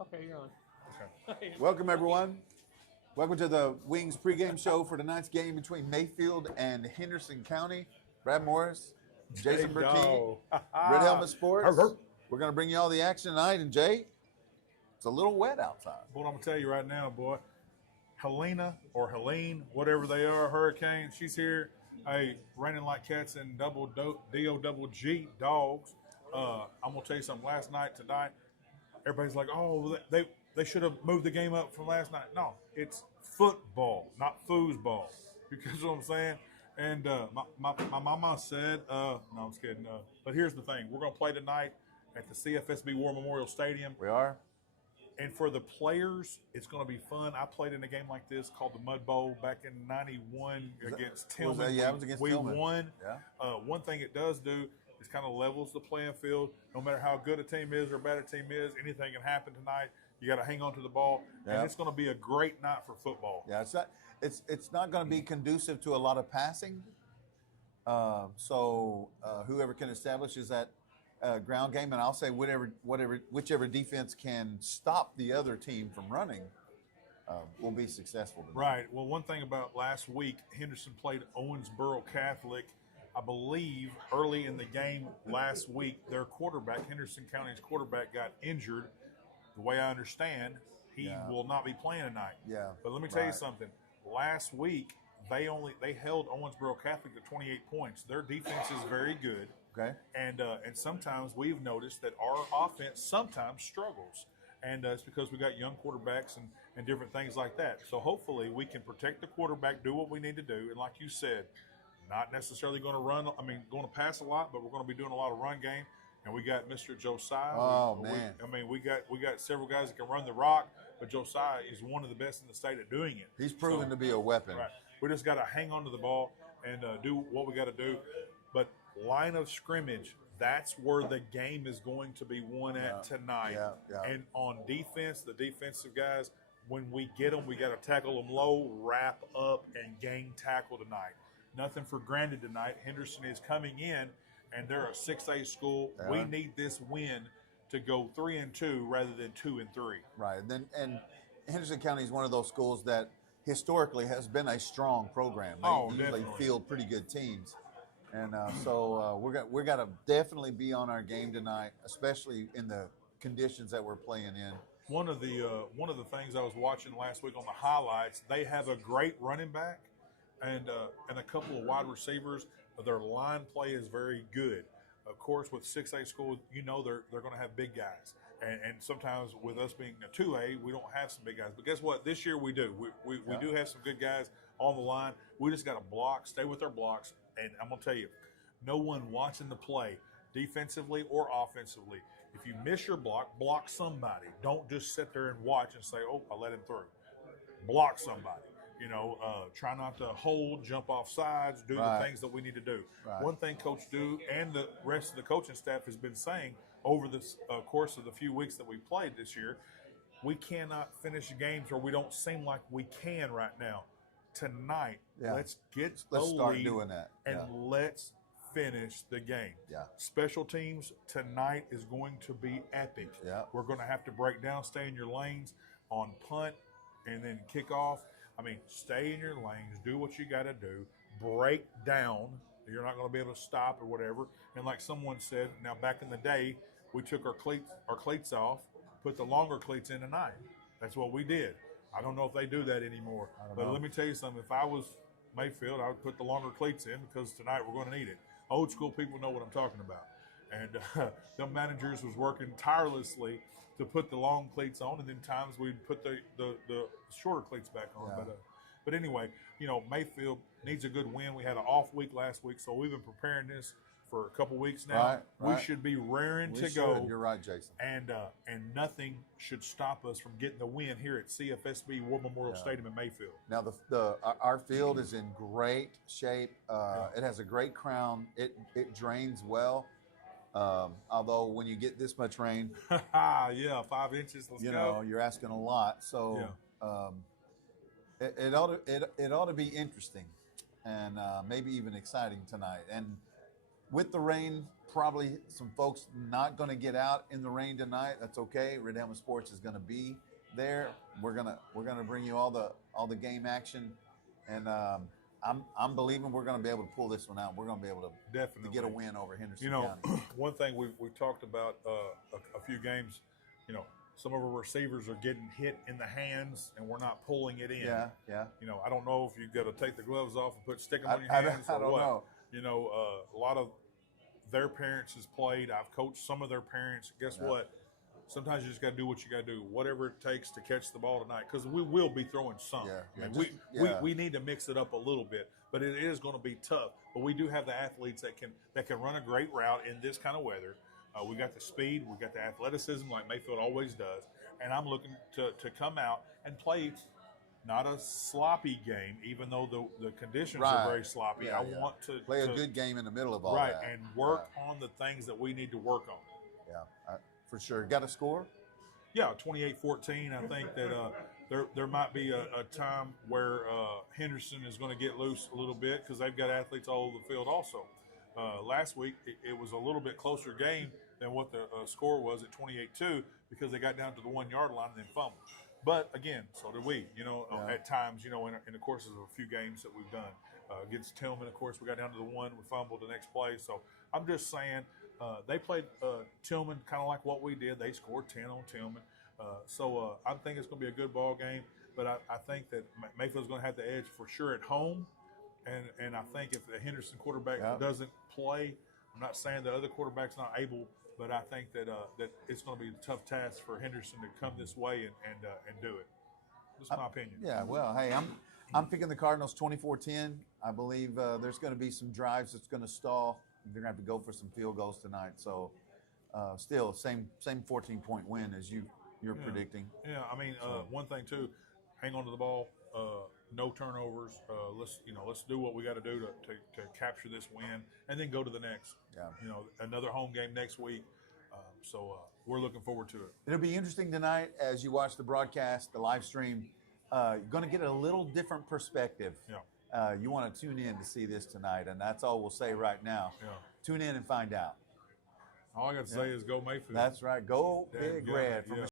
Okay, you're on. Okay. Welcome, everyone. Welcome to the Wings pregame show for tonight's game between Mayfield and Henderson County. Brad Morris, Jason Burkini, Red Helmet Sports. We're going to bring you all the action tonight. And Jay, it's a little wet outside. Boy, I'm going to tell you right now, boy. Helena or Helene, whatever they are, Hurricane, she's here. Hey, raining like cats and D-O-double-G, dogs. I'm going to tell you something. Last night, tonight, everybody's like, oh, they should have moved the game up from last night. No, it's football, not foosball. You know what I'm saying? And my mama said, no, I'm just kidding. But here's the thing. We're going to play tonight at the CFSB War Memorial Stadium. We are. And for the players, it's going to be fun. I played in a game like this called the Mud Bowl back in '91 against Tillman. Yeah, it was against Tillman. We won. Yeah. One thing it does do is kind of levels the playing field. No matter how good a team is or a bad a team is, anything can happen tonight. You got to hang on to the ball, and it's going to be a great night for football. Yeah, it's not going to be conducive to a lot of passing. So whoever can establish is that ground game, and I'll say whichever defense can stop the other team from running will be successful tonight. Right. Well, one thing about last week, Henderson played Owensboro Catholic. I believe early in the game last week, their quarterback, Henderson County's quarterback, got injured. The way I understand, he will not be playing tonight. Yeah. But let me tell you something. Last week, they held Owensboro Catholic to 28 points. Their defense is very good. Okay. And sometimes we've noticed that our offense sometimes struggles. And it's because we got young quarterbacks and different things like that. So hopefully we can protect the quarterback, do what we need to do. And like you said, not necessarily going to pass a lot, but we're going to be doing a lot of run game. And we got Mr. Josiah. Oh, man. We got several guys that can run the rock, but Josiah is one of the best in the state at doing it. He's proven to be a weapon. Right. We just got to hang on to the ball and do what we got to do. But line of scrimmage, that's where the game is going to be won at tonight. Yeah. And on defense, the defensive guys, when we get them, we got to tackle them low, wrap up, and gang tackle tonight. Nothing for granted tonight. Henderson is coming in, and they're a 6A school. Yeah. We need this win to go 3-2 rather than 2-3. Right. And Henderson County is one of those schools that historically has been a strong program. They usually field pretty good teams. And so we're got to definitely be on our game tonight, especially in the conditions that we're playing in. One of the things I was watching last week on the highlights, they have a great running back and a couple of wide receivers. Their line play is very good. Of course, with 6A school, they're going to have big guys. And sometimes with us being a 2A, we don't have some big guys. But guess what? This year we do. We do have some good guys on the line. We just got to block, stay with our blocks. And I'm going to tell you, no one watching the play, defensively or offensively, if you miss your block somebody. Don't just sit there and watch and say, oh, I let him through. Block somebody. Try not to hold, jump off sides, do the things that we need to do. Right. One thing Coach Du and the rest of the coaching staff has been saying over the course of the few weeks that we played this year, we cannot finish games or we don't seem like we can right now. Tonight, let's start doing that. And let's finish the game. Yeah. Special teams tonight is going to be epic. Yeah. We're going to have to break down, stay in your lanes on punt and then kick off. Stay in your lanes, do what you got to do, break down. You're not going to be able to stop or whatever. And like someone said, now back in the day, we took our cleats off, put the longer cleats in tonight. That's what we did. I don't know if they do that anymore. But let me tell you something. If I was Mayfield, I would put the longer cleats in because tonight we're going to need it. Old school people know what I'm talking about. And the managers was working tirelessly to put the long cleats on, and then times we'd put the shorter cleats back on. Yeah. But anyway, Mayfield needs a good win. We had an off week last week, so we've been preparing this for a couple weeks now. Right. We should be raring to go. You're right, Jason. And nothing should stop us from getting the win here at CFSB War Memorial Stadium in Mayfield. Now our field is in great shape. It has a great crown. It drains well. Although when you get this much rain, 5 inches. Let's go. You're asking a lot. So it ought to be interesting and maybe even exciting tonight. And with the rain, probably some folks not going to get out in the rain tonight. That's okay. Red Helmet Sports is going to be there. We're gonna bring you all the game action, and I'm believing we're going to be able to pull this one out. We're going to be able to definitely get a win over Henderson You know, County. one thing we talked about a few games. You know, some of our receivers are getting hit in the hands, and we're not pulling it in. Yeah. You know, I don't know if you've got to take the gloves off and stick them on your hands I or don't what. know. You know, a lot of their parents has played. I've coached some of their parents. Guess what? Sometimes you just got to do what you got to do, whatever it takes to catch the ball tonight, because we will be throwing some. I mean, we need to mix it up a little bit, but it is going to be tough. But we do have the athletes that can run a great route in this kind of weather. We got the speed, we got the athleticism like Mayfield always does, and I'm looking to come out and play not a sloppy game, even though the conditions are very sloppy. Yeah, I want to play a good game in the middle of all right that. and work on the things that we need to work on. Yeah, for sure. Got a score? Yeah, 28-14. I think that there might be a time where Henderson is going to get loose a little bit because they've got athletes all over the field also. Last week, it was a little bit closer game than what the score was at 28-2 because they got down to the 1 yard line and then fumbled. But again, so did we. You know, at times, you know, in the courses of a few games that we've done against Tillman, of course, we got down to the 1, we fumbled the next play. So I'm just saying they played Tillman kind of like what we did. They scored 10 on Tillman. So I think it's going to be a good ball game. But I think that Mayfield's going to have the edge for sure at home. And I think if the Henderson quarterback doesn't play, I'm not saying the other quarterback's not able, but I think that that it's going to be a tough task for Henderson to come this way and do it. That's my opinion. Yeah, well, hey, I'm picking the Cardinals 24-10. I believe there's going to be some drives that's going to stall. They're going to have to go for some field goals tonight. So still, same 14-point win as you're predicting. Yeah, I mean, one thing too, hang on to the ball. No turnovers. Let's do what we got to do to capture this win, and then go to the next. Yeah. You know, another home game next week. So we're looking forward to it. It'll be interesting tonight as you watch the broadcast, the live stream. You're going to get a little different perspective. Yeah. You want to tune in to see this tonight, and that's all we'll say right now. Yeah. Tune in and find out. All I got to say is go Mayfield. That's right. Go Damn, Big yeah, Red. yeah.